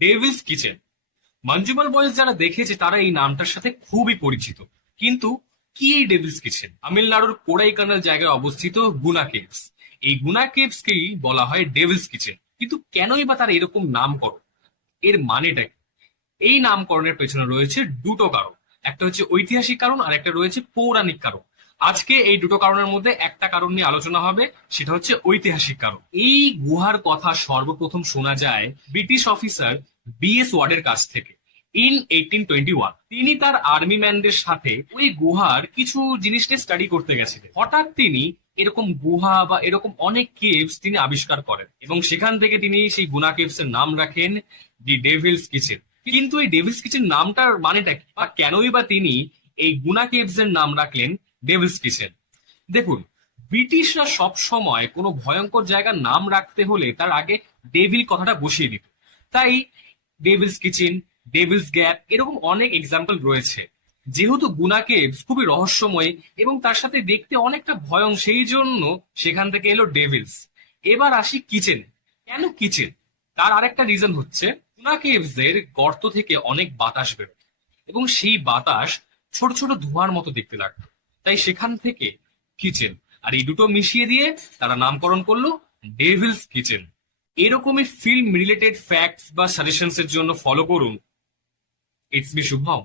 Devil's kitchen. মঞ্জুমাল boys যারা দেখেছে তারা এই নামটার সাথে খুবই পরিচিত। কিন্তু কি এই ডেভিলস কিচেন? তামিলনাড়ুর কোডাইকানাল জায়গায় অবস্থিত গুনা কেভস। এই গুনা কেভস কেই বলা হয় ডেভিলস কিচেন। কিন্তু কেনই বা তার এরকম নামকরণ? এর মানেটা কি? এই নামকরণের পেছনে রয়েছে দুটো কারণ। একটা হচ্ছে ঐতিহাসিক কারণ আর একটা রয়েছে পৌরাণিক কারণ। আজকে এই দুটো কারণের মধ্যে একটা কারণ নিয়ে আলোচনা হবে, সেটা হচ্ছে ঐতিহাসিক কারণ। এই গুহার কথা সর্বপ্রথম শোনা যায় ব্রিটিশ অফিসার বিএস ওয়ার্ডের কাছ থেকে ইন 1821। তিনি তার আর্মি ম্যানদের সাথে ওই গুহার কিছু জিনিস নিয়ে স্টাডি করতে গেছিলেন। হঠাৎ তিনি এরকম গুহা বা এরকম অনেক কেভস তিনি আবিষ্কার করেন এবং সেখান থেকে তিনি সেই গুনা কেভস এর নাম রাখেন দি ডেভিলস কিচেন। কিন্তু এই ডেভিলস কিচেন নামটার মানেটা কি, বা কেনই বা তিনি এই গুনা কেভস এর নাম রাখলেন ডেভিলস কিচেন? দেখুন, ব্রিটিশরা সব সময় কোনো ভয়ঙ্কর জায়গার নাম রাখতে হলে তার আগে ডেভিল কথাটা বসিয়ে দিত। তাই ডেভিলস কিচেন, ডেভিলস গ্যাপ এরকম অনেক এক্সাম্পল রয়েছে। যেহেতু গুনা কেভস খুবই রহস্যময় এবং তার সাথে দেখতে অনেকটা ভয়ং, সেই জন্য সেখান থেকে এলো ডেভিলস। এবার আসি কিচেন। কেন কিচেন? তার আরেকটা রিজন হচ্ছে গুনা কেভস এর গর্ত থেকে অনেক বাতাস বেরোয় এবং সেই বাতাস ছোট ছোট ধোঁয়ার মতো দেখতে লাগতো। তাই সেখান থেকে কিচেন। আর এই দুটো মিশিয়ে দিয়ে তারা নামকরণ করলো ডেভিলস কিচেন। এরকমই ফিল্ম রিলেটেড ফ্যাক্টস বা সাজেশনস এর জন্য ফলো করুন ইটস মি শুভম।